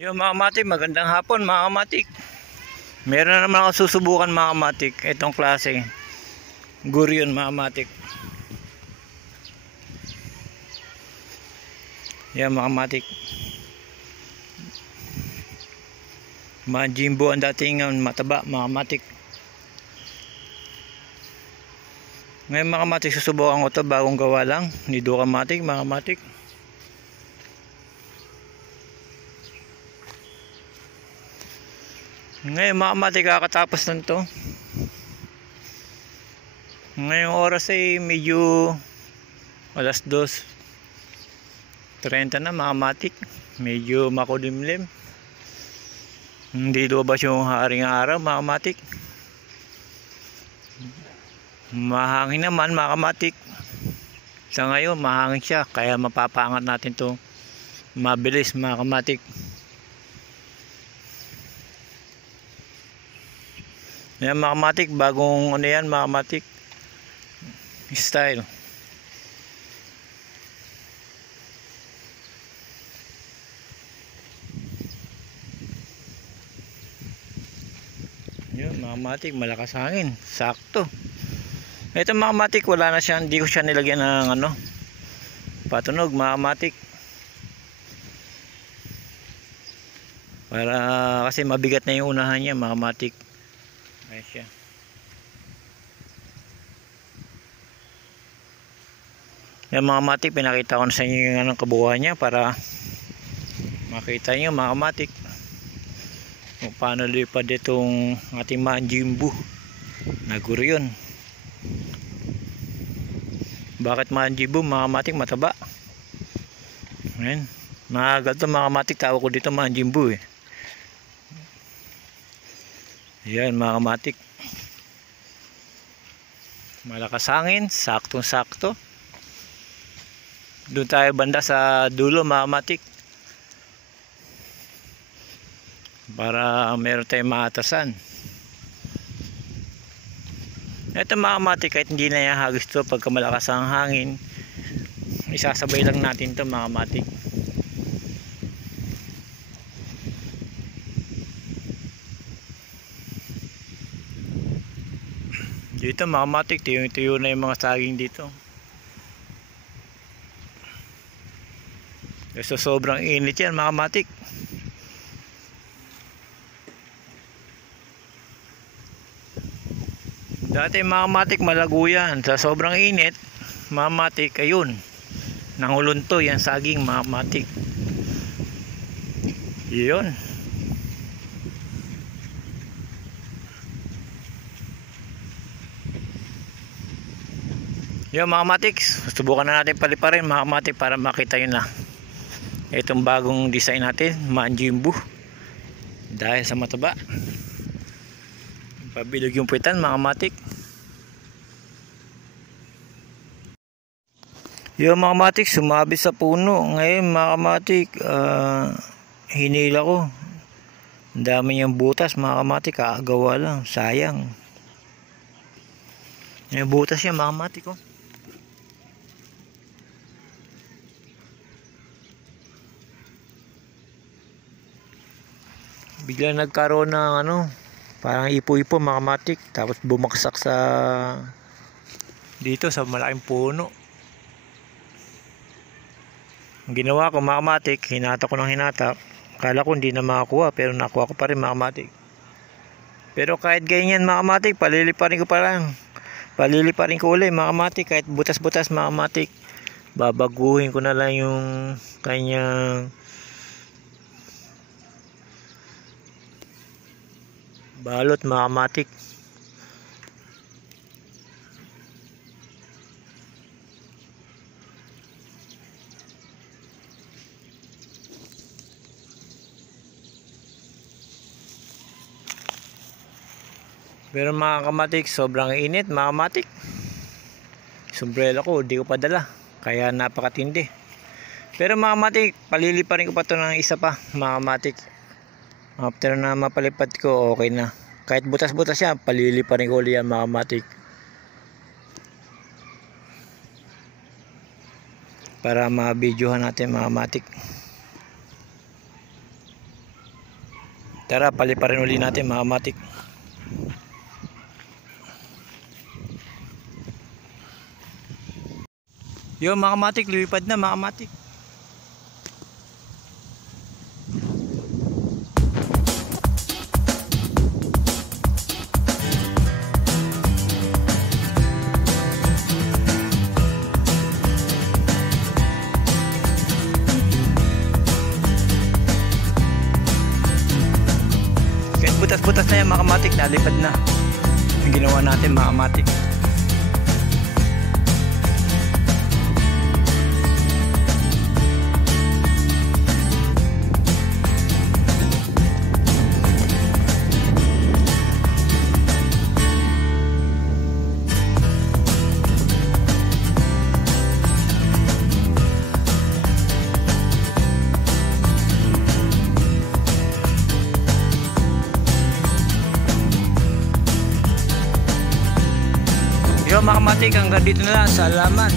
Yung mga kamatik, magandang hapon mga kamatik. Meron na naman ako susubukan mga kamatik. Itong klase Gurion mga kamatik. Yan mga kamatik. Mga Jimbo ang dating mataba mga kamatik. Ngayon mga kamatik, susubukan ko to, bagong gawa lang ni Do Kamatik mga kamatik. Ngayon mga kamatik, kakatapos na to. Ngayong oras ay medyo alas 2:30 na mga kamatik. Medyo makulimlim. Hindi lumabas yung haring araw mga kamatik. Mahangin naman mga kamatik. Sa ngayon mahangin siya, kaya mapapaangat natin to mabilis mga kamatik. Yan mga kamatik, bagong ano yan mga kamatik style. Yun mga kamatik, malakas hangin, sakto. Ito mga kamatik, wala na siya, hindi ko siya nilagyan ng patunog mga kamatik. Para kasi mabigat na yung unahan niya mga kamatik. Ayan siya. Yan mga kamatik, pinakita ko na sa inyo yung kabuuan niya para makita nyo mga kamatik kung paano lipad itong ating mga Jimbo na Gurion. Bakit mga Jimbo mga kamatik mataba? Ayan, mga ganito mga kamatik, tawag ko dito mga Jimbo eh. Ayan mga kamatik, malakas hangin, saktong sakto. Doon tayo banda sa dulo mga kamatik para meron tayong maatasan. Ito mga kamatik, kahit hindi na ihagis to pagka malakas ang hangin, isasabay lang natin to mga kamatik. Dito mga kamatik, tuyo na yung mga saging dito. So sobrang init yan mga kamatik. Dati mga kamatik, malago yan. Sa sobrang init mga kamatik, ayun, nangulunto yan saging mga kamatik. Yun. Yung mga kamatik, subukan na natin paliparin mga kamatik para makita yun na itong bagong design natin, mga Jimbo, dahil sa mataba. Pabilog yung puwitan mga kamatik. Yung mga kamatik, sumabi sa puno. Ngayon mga kamatik, hinila ko, ang dami niyang butas mga kamatik, kakagawa lang, sayang. Yung butas yan mga kamatik oh. Bigla nagkaroon ng parang ipo-ipo mga kamatik, tapos bumaksak sa dito sa malaking puno. Ang ginawa ko mga kamatik, hinata ko ng hinata. Akala ko hindi na makakuha, pero nakuha ko pa rin mga kamatik. Pero kahit ganyan mga kamatik, paliliparin ko pa lang. Paliliparin ko ulit mga kamatik, kahit butas-butas mga kamatik. Babaguhin ko na lang yung kanyang balot mga kamatik. Pero mga kamatik, sobrang init mga kamatik. Sombrero ko, di ko padala, kaya napakatindi. Pero mga kamatik, paliliparin ko pa ito ng isa pa mga kamatik. After na mapalipad ko, okay na. Kahit butas-butas yan, paliliparin ko ulit yan mga kamatik. Para ma-videohan natin mga kamatik. Tara, paliparin uli natin mga kamatik. Yo mga kamatik, lumipad na mga kamatik. Butas-butas na yan mga kamatik, nalipad na yung ginawa natin mga kamatik. Yo mga kamatik, hanggang dito na lang. Salamat.